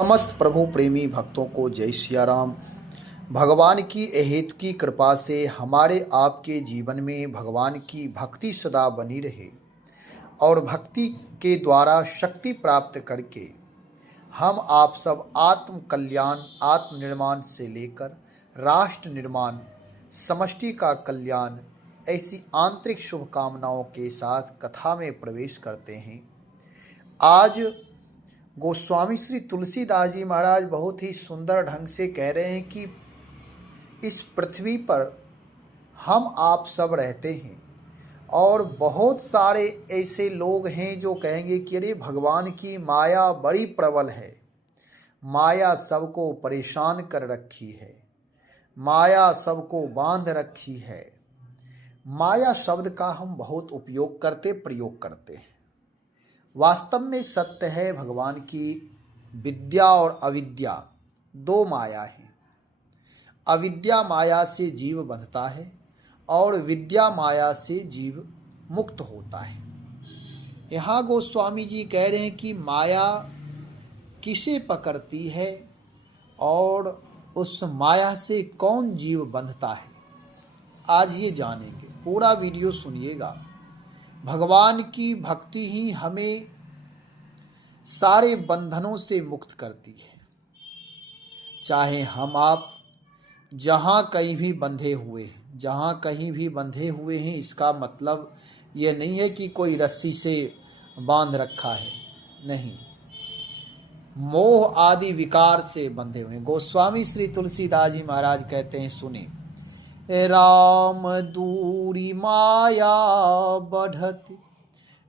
समस्त प्रभु प्रेमी भक्तों को जय सिया राम। भगवान की अहेतु की कृपा से हमारे आपके जीवन में भगवान की भक्ति सदा बनी रहे और भक्ति के द्वारा शक्ति प्राप्त करके हम आप सब आत्म कल्याण आत्म निर्माण से लेकर राष्ट्र निर्माण समष्टि का कल्याण ऐसी आंतरिक शुभकामनाओं के साथ कथा में प्रवेश करते हैं। आज गोस्वामी श्री तुलसीदास जी महाराज बहुत ही सुंदर ढंग से कह रहे हैं कि इस पृथ्वी पर हम आप सब रहते हैं और बहुत सारे ऐसे लोग हैं जो कहेंगे कि अरे भगवान की माया बड़ी प्रबल है, माया सबको परेशान कर रखी है, माया सबको बांध रखी है। माया शब्द का हम बहुत प्रयोग करते हैं। वास्तव में सत्य है, भगवान की विद्या और अविद्या दो माया है। अविद्या माया से जीव बंधता है और विद्या माया से जीव मुक्त होता है। यहाँ गोस्वामी जी कह रहे हैं कि माया किसे पकड़ती है और उस माया से कौन जीव बंधता है। आज ये जानेंगे, पूरा वीडियो सुनिएगा। भगवान की भक्ति ही हमें सारे बंधनों से मुक्त करती है। चाहे हम आप जहाँ कहीं भी बंधे हुए हैं, जहाँ कहीं भी बंधे हुए हैं, इसका मतलब ये नहीं है कि कोई रस्सी से बांध रखा है, नहीं, मोह आदि विकार से बंधे हुए हैं। गोस्वामी श्री तुलसीदास जी महाराज कहते हैं, सुने, राम दूरी माया बढ़त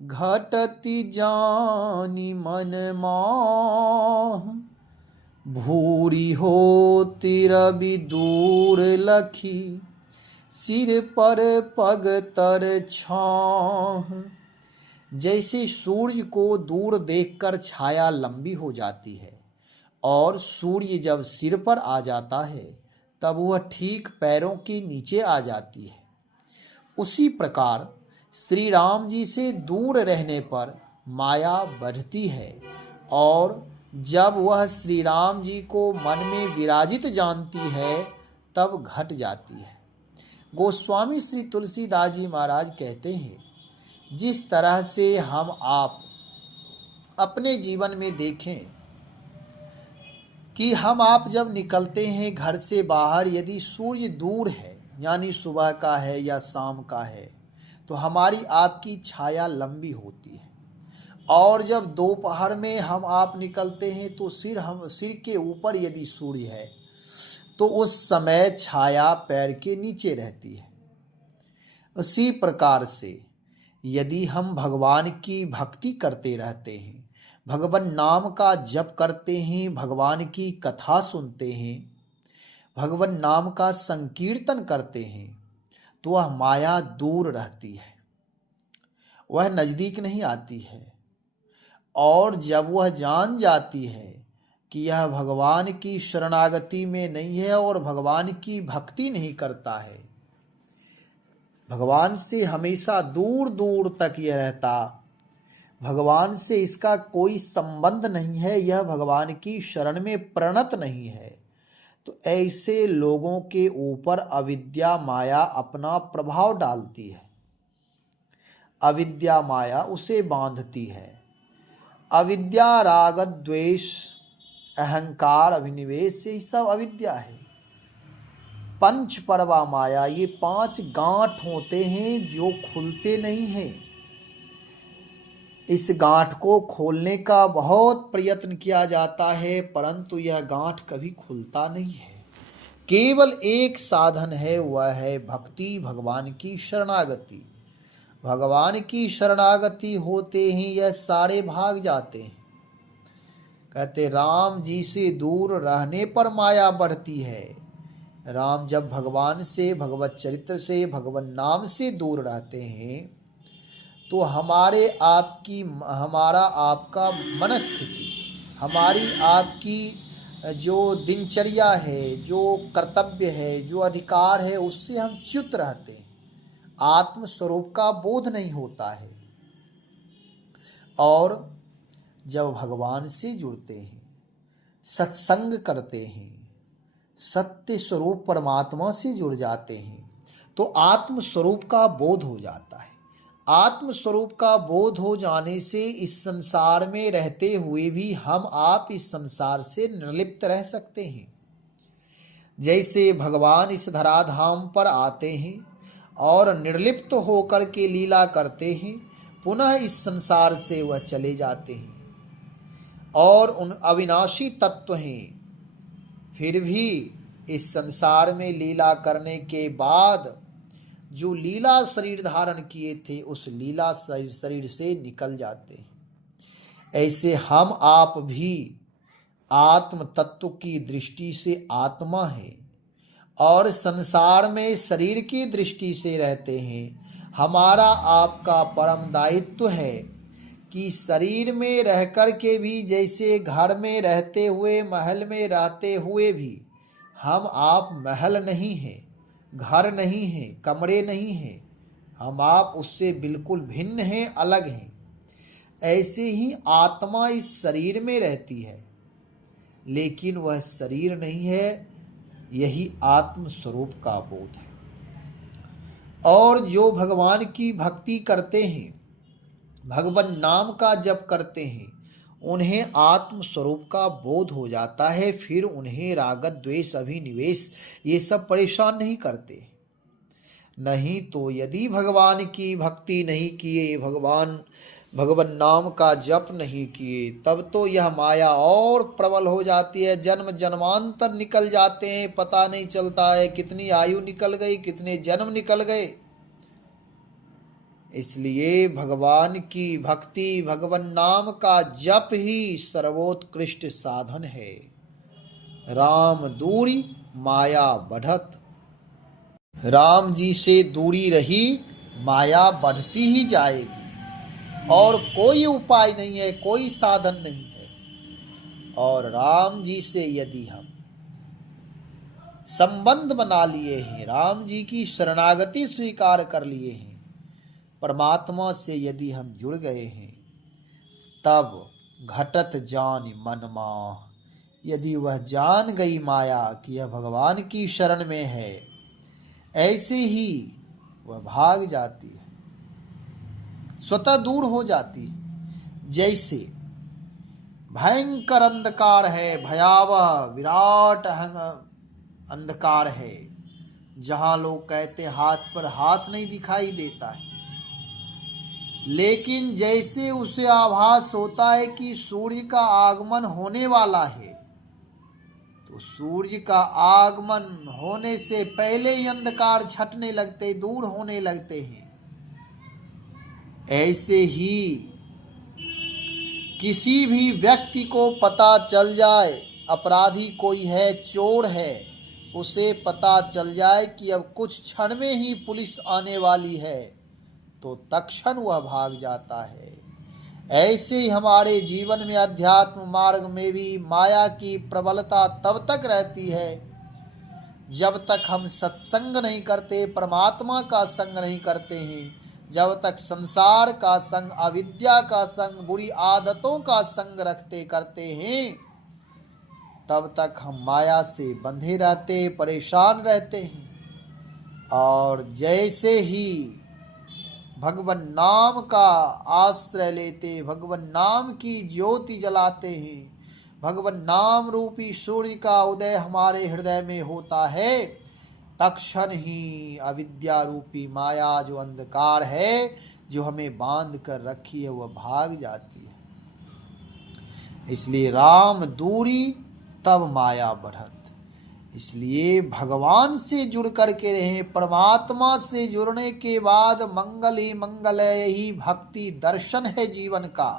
घटति जानी मन माह, भूरी होती रवि दूर लखी सिर पर पग तर छाह। जैसे सूर्य को दूर देखकर छाया लंबी हो जाती है और सूर्य जब सिर पर आ जाता है तब वह ठीक पैरों के नीचे आ जाती है, उसी प्रकार श्री राम जी से दूर रहने पर माया बढ़ती है और जब वह श्री राम जी को मन में विराजित जानती है तब घट जाती है। गोस्वामी श्री तुलसीदास जी महाराज कहते हैं, जिस तरह से हम आप अपने जीवन में देखें कि हम आप जब निकलते हैं घर से बाहर, यदि सूर्य दूर है यानी सुबह का है या शाम का है तो हमारी आपकी छाया लंबी होती है, और जब दोपहर में हम आप निकलते हैं तो सिर के ऊपर यदि सूर्य है तो उस समय छाया पैर के नीचे रहती है। उसी प्रकार से यदि हम भगवान की भक्ति करते रहते हैं, भगवान नाम का जप करते हैं, भगवान की कथा सुनते हैं, भगवान नाम का संकीर्तन करते हैं, तो वह माया दूर रहती है, वह नजदीक नहीं आती है। और जब वह जान जाती है कि यह भगवान की शरणागति में नहीं है और भगवान की भक्ति नहीं करता है, भगवान से हमेशा दूर दूर तक यह रहता, भगवान से इसका कोई संबंध नहीं है, यह भगवान की शरण में प्रणत नहीं है, तो ऐसे लोगों के ऊपर अविद्या माया अपना प्रभाव डालती है। अविद्या माया उसे बांधती है। अविद्या राग द्वेष अहंकार अभिनिवेश से सब अविद्या है। पंच परवा माया, ये 5 गांठ होते हैं जो खुलते नहीं हैं। इस गांठ को खोलने का बहुत प्रयत्न किया जाता है परंतु यह गांठ कभी खुलता नहीं है। केवल एक साधन है, वह है भक्ति, भगवान की शरणागति। भगवान की शरणागति होते ही यह सारे भाग जाते हैं। कहते राम जी से दूर रहने पर माया बढ़ती है। राम जब भगवान से, भगवत चरित्र से, भगवान नाम से दूर रहते हैं तो हमारा आपका मनस्थिति, हमारी आपकी जो दिनचर्या है, जो कर्तव्य है, जो अधिकार है, उससे हम च्युत रहते हैं। आत्मस्वरूप का बोध नहीं होता है। और जब भगवान से जुड़ते हैं, सत्संग करते हैं, सत्य स्वरूप परमात्मा से जुड़ जाते हैं, तो आत्म स्वरूप का बोध हो जाता है। आत्म स्वरूप का बोध हो जाने से इस संसार में रहते हुए भी हम आप इस संसार से निर्लिप्त रह सकते हैं। जैसे भगवान इस धराधाम पर आते हैं और निर्लिप्त होकर के लीला करते हैं, पुनः इस संसार से वह चले जाते हैं और उन अविनाशी तत्व हैं, फिर भी इस संसार में लीला करने के बाद जो लीला शरीर धारण किए थे उस लीला शरीर से निकल जाते हैं। ऐसे हम आप भी आत्म तत्व की दृष्टि से आत्मा है और संसार में शरीर की दृष्टि से रहते हैं। हमारा आपका परम दायित्व है कि शरीर में रह कर के भी, जैसे घर में रहते हुए, महल में रहते हुए भी हम आप महल नहीं हैं, घर नहीं हैं, कमरे नहीं हैं, हम आप उससे बिल्कुल भिन्न हैं, अलग हैं। ऐसे ही आत्मा इस शरीर में रहती है, लेकिन वह शरीर नहीं है। यही आत्म स्वरूप का बोध है। और जो भगवान की भक्ति करते हैं, भगवान नाम का जप करते हैं, उन्हें आत्म स्वरूप का बोध हो जाता है। फिर उन्हें राग द्वेष अभिनिवेश ये सब परेशान नहीं करते। नहीं तो यदि भगवान की भक्ति नहीं किए, भगवान नाम का जप नहीं किए, तब तो यह माया और प्रबल हो जाती है। जन्म जन्मांतर निकल जाते हैं, पता नहीं चलता है कितनी आयु निकल गई, कितने जन्म निकल गए। इसलिए भगवान की भक्ति, भगवान नाम का जप ही सर्वोत्कृष्ट साधन है। राम दूरी माया बढ़त। राम जी से दूरी रही, माया बढ़ती ही जाएगी और कोई उपाय नहीं है, कोई साधन नहीं है। और राम जी से यदि हम संबंध बना लिए हैं, राम जी की शरणागति स्वीकार कर लिए हैं, परमात्मा से यदि हम जुड़ गए हैं, तब घटत जान मन माह। यदि वह जान गई माया कि यह भगवान की शरण में है, ऐसे ही वह भाग जाती है, स्वतः दूर हो जाती है। जैसे भयंकर अंधकार है, भयावह विराट अंधकार है, जहां लोग कहते हाथ पर हाथ नहीं दिखाई देता है, लेकिन जैसे उसे आभास होता है कि सूर्य का आगमन होने वाला है, तो सूर्य का आगमन होने से पहले ही अंधकार छटने लगते, दूर होने लगते हैं। ऐसे ही किसी भी व्यक्ति को पता चल जाए अपराधी कोई है, चोर है, उसे पता चल जाए कि अब कुछ क्षण में ही पुलिस आने वाली है, तो तत्क्षण वह भाग जाता है। ऐसे ही हमारे जीवन में, अध्यात्म मार्ग में भी माया की प्रबलता तब तक रहती है जब तक हम सत्संग नहीं करते, परमात्मा का संग नहीं करते हैं, जब तक संसार का संग, अविद्या का संग, बुरी आदतों का संग रखते करते हैं, तब तक हम माया से बंधे रहते, परेशान रहते हैं। और जैसे ही भगवान नाम का आश्रय लेते, भगवान नाम की ज्योति जलाते हैं, भगवान नाम रूपी सूर्य का उदय हमारे हृदय में होता है, तत्क्षण ही अविद्या रूपी माया, जो अंधकार है, जो हमें बांध कर रखी है, वह भाग जाती है। इसलिए राम दूरी तब माया बढ़त। इसलिए भगवान से जुड़ करके रहें। परमात्मा से जुड़ने के बाद मंगल ही मंगल है। यही भक्ति दर्शन है जीवन का,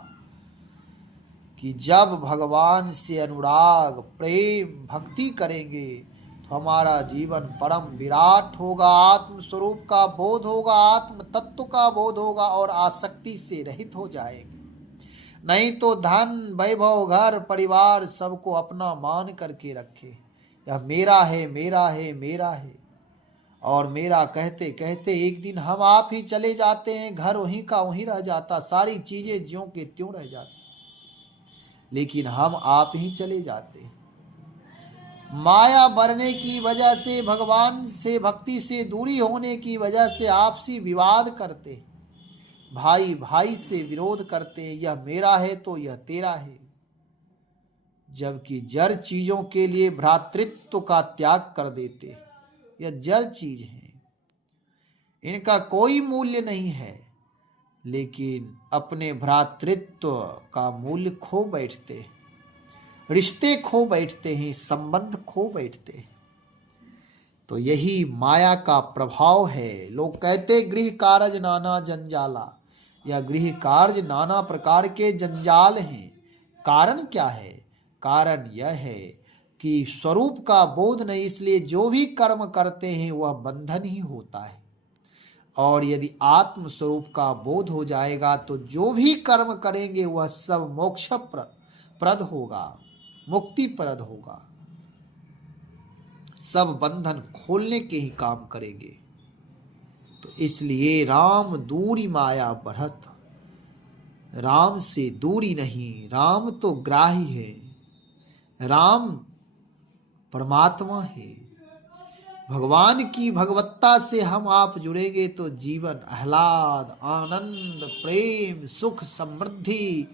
कि जब भगवान से अनुराग, प्रेम, भक्ति करेंगे तो हमारा जीवन परम विराट होगा, आत्म स्वरूप का बोध होगा, आत्म तत्व का बोध होगा और आसक्ति से रहित हो जाएंगे। नहीं तो धन, वैभव, घर परिवार सबको अपना मान करके रखे, यह मेरा है, मेरा है, मेरा है, और मेरा कहते कहते एक दिन हम आप ही चले जाते हैं, घर वहीं का वहीं रह जाता, सारी चीजें ज्यों के त्यों रह जाती। लेकिन हम आप ही चले जाते हैं। माया बढ़ने की वजह से, भगवान से भक्ति से दूरी होने की वजह से आपसी विवाद करते, भाई भाई से विरोध करते, यह मेरा है तो यह तेरा है, जबकि जड़ चीजों के लिए भ्रातृत्व का त्याग कर देते। यह जड़ चीज है, इनका कोई मूल्य नहीं है, लेकिन अपने भ्रातृत्व का मूल्य खो बैठते, रिश्ते खो बैठते हैं, संबंध खो बैठते हैं। तो यही माया का प्रभाव है। लोग कहते गृह कारज नाना जंजाला, या गृह कार्य नाना प्रकार के जंजाल हैं। कारण क्या है? कारण यह है कि स्वरूप का बोध नहीं, इसलिए जो भी कर्म करते हैं वह बंधन ही होता है। और यदि आत्म स्वरूप का बोध हो जाएगा तो जो भी कर्म करेंगे वह सब मोक्ष प्रद होगा, मुक्तिप्रद होगा, सब बंधन खोलने के ही काम करेंगे। तो इसलिए राम दूरी माया बढ़त, राम से दूरी नहीं, राम तो ग्राही है, राम परमात्मा है। भगवान की भगवत्ता से हम आप जुड़ेंगे तो जीवन आह्लाद, आनंद, प्रेम, सुख, समृद्धि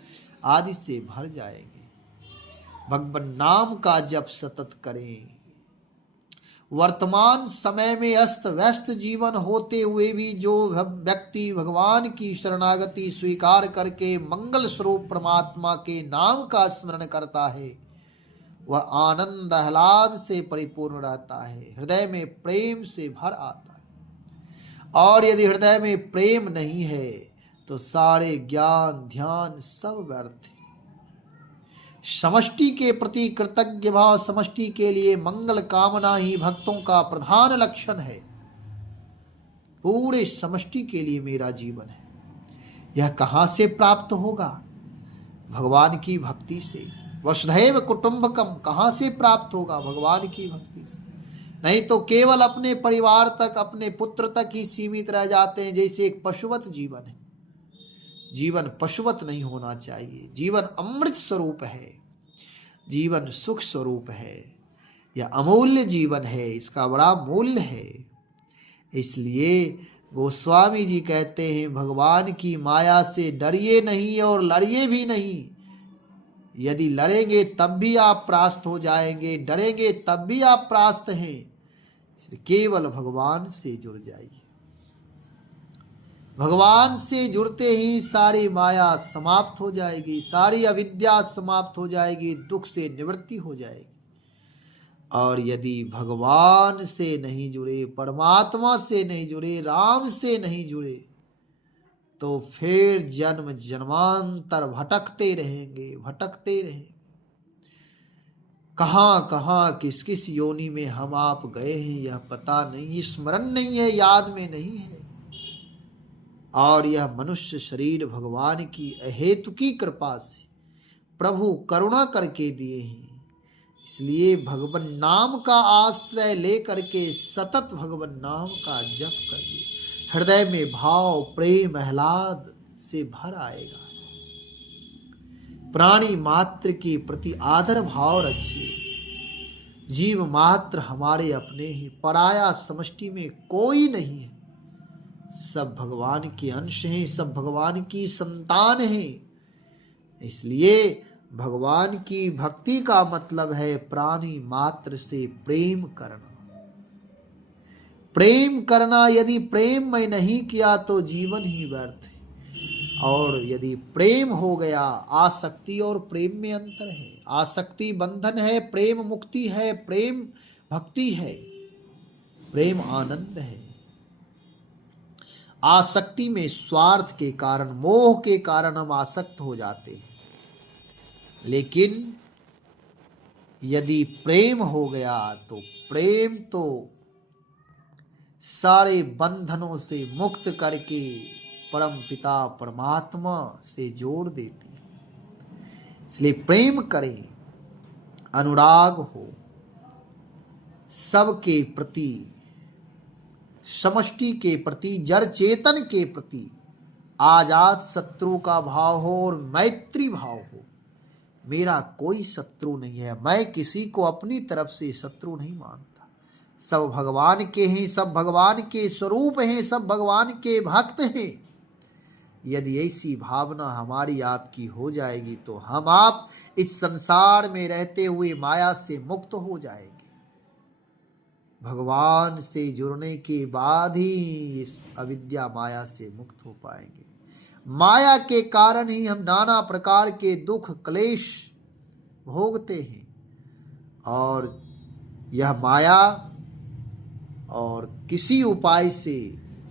आदि से भर जाएंगे। भगवान नाम का जप सतत करें। वर्तमान समय में अस्त व्यस्त जीवन होते हुए भी जो व्यक्ति भगवान की शरणागति स्वीकार करके मंगल स्वरूप परमात्मा के नाम का स्मरण करता है, वह आनंद आह्लाद से परिपूर्ण रहता है, हृदय में प्रेम से भर आता है। और यदि हृदय में प्रेम नहीं है तो सारे ज्ञान ध्यान सब व्यर्थ है। समष्टि के प्रति कृतज्ञ भाव, समष्टि के लिए मंगल कामना ही भक्तों का प्रधान लक्षण है। पूरे समष्टि के लिए मेरा जीवन है। यह कहां से प्राप्त होगा? भगवान की भक्ति से। वसुधैव कुटुंबकम कहां से प्राप्त होगा? भगवान की भक्ति से। नहीं तो केवल अपने परिवार तक, अपने पुत्र तक ही सीमित रह जाते हैं, जैसे एक पशुवत जीवन है। जीवन पशुवत नहीं होना चाहिए। जीवन अमृत स्वरूप है, जीवन सुख स्वरूप है, यह अमूल्य जीवन है, इसका बड़ा मूल्य है। इसलिए गोस्वामी जी कहते हैं, भगवान की माया से डरिए नहीं और लड़िए भी नहीं। यदि लड़ेंगे तब भी आप परास्त हो जाएंगे, डरेंगे तब भी आप परास्त हैं। इसलिए केवल भगवान से जुड़ जाइए। भगवान से जुड़ते ही सारी माया समाप्त हो जाएगी, सारी अविद्या समाप्त हो जाएगी, दुख से निवृत्ति हो जाएगी। और यदि भगवान से नहीं जुड़े, परमात्मा से नहीं जुड़े, राम से नहीं जुड़े, तो फिर जन्म जन्मांतर भटकते रहेंगे, भटकते रहेंगे। कहाँ कहाँ किस किस योनि में हम आप गए हैं यह पता नहीं, स्मरण नहीं है, याद में नहीं है। और यह मनुष्य शरीर भगवान की अहेतुकी कृपा से प्रभु करुणा करके दिए हैं। इसलिए भगवान नाम का आश्रय लेकर के सतत भगवान नाम का जप करिए। हृदय में भाव, प्रेम, आह्लाद से भर आएगा। प्राणी मात्र के प्रति आदर भाव रखिए। जीव मात्र हमारे अपने ही, पराया समष्टि में कोई नहीं है। सब भगवान के अंश हैं, सब भगवान की संतान हैं। इसलिए भगवान की भक्ति का मतलब है प्राणी मात्र से प्रेम करना। प्रेम करना, यदि प्रेम में नहीं किया तो जीवन ही व्यर्थ है। और यदि प्रेम हो गया, आसक्ति और प्रेम में अंतर है। आसक्ति बंधन है, प्रेम मुक्ति है, प्रेम भक्ति है, प्रेम आनंद है। आसक्ति में स्वार्थ के कारण, मोह के कारण हम आसक्त हो जाते हैं। लेकिन यदि प्रेम हो गया तो प्रेम तो सारे बंधनों से मुक्त करके परम पिता परमात्मा से जोड़ देती है। इसलिए प्रेम करें, अनुराग हो सबके प्रति, समष्टि के प्रति, जड़ चेतन के प्रति आजाद शत्रु का भाव हो और मैत्री भाव हो। मेरा कोई शत्रु नहीं है, मैं किसी को अपनी तरफ से शत्रु नहीं मानता। सब भगवान के हैं, सब भगवान के स्वरूप हैं, सब भगवान के भक्त हैं। यदि ऐसी भावना हमारी आपकी हो जाएगी तो हम आप इस संसार में रहते हुए माया से मुक्त हो जाएंगे। भगवान से जुड़ने के बाद ही इस अविद्या माया से मुक्त हो पाएंगे। माया के कारण ही हम नाना प्रकार के दुख क्लेश भोगते हैं, और यह माया और किसी उपाय से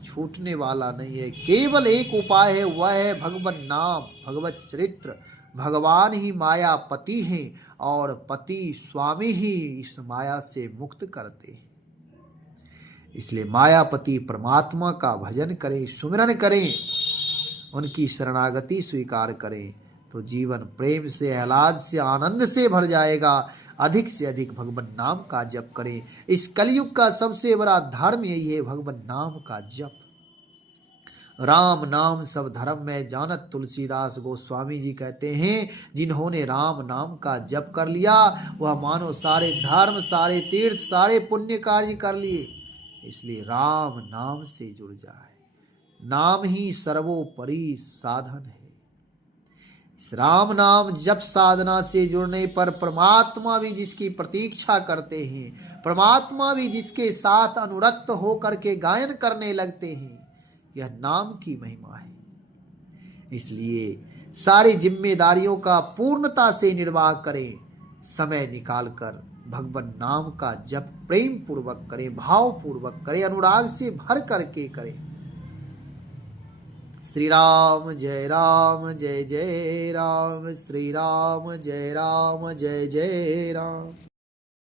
छूटने वाला नहीं है। केवल एक उपाय है, वह है भगवन नाम, भगवत चरित्र। भगवान ही माया पति हैं और पति स्वामी ही इस माया से मुक्त करते हैं। इसलिए मायापति परमात्मा का भजन करें, सुमिरन करें, उनकी शरणागति स्वीकार करें तो जीवन प्रेम से, आह्लाद से, आनंद से भर जाएगा। अधिक से अधिक भगवान नाम का जप करें। इस कलयुग का सबसे बड़ा धर्म यही है, भगवान नाम का जप। राम नाम सब धर्म में जानत, तुलसीदास गोस्वामी जी कहते हैं, जिन्होंने राम नाम का जप कर लिया वह मानो सारे धर्म, सारे तीर्थ, सारे पुण्य कार्य कर लिए। इसलिए राम नाम से जुड़ जाए। नाम ही सर्वोपरि साधन है। इस राम नाम जप साधना से जुड़ने पर परमात्मा भी जिसकी प्रतीक्षा करते हैं, परमात्मा भी जिसके साथ अनुरक्त होकर के गायन करने लगते हैं, यह नाम की महिमा है। इसलिए सारी जिम्मेदारियों का पूर्णता से निर्वाह करें, समय निकालकर भगवान नाम का जप प्रेम पूर्वक करें, भाव पूर्वक करें, अनुराग से भर करके करें। श्री राम जय जय राम, श्री राम जय जय राम।